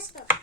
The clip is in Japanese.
した。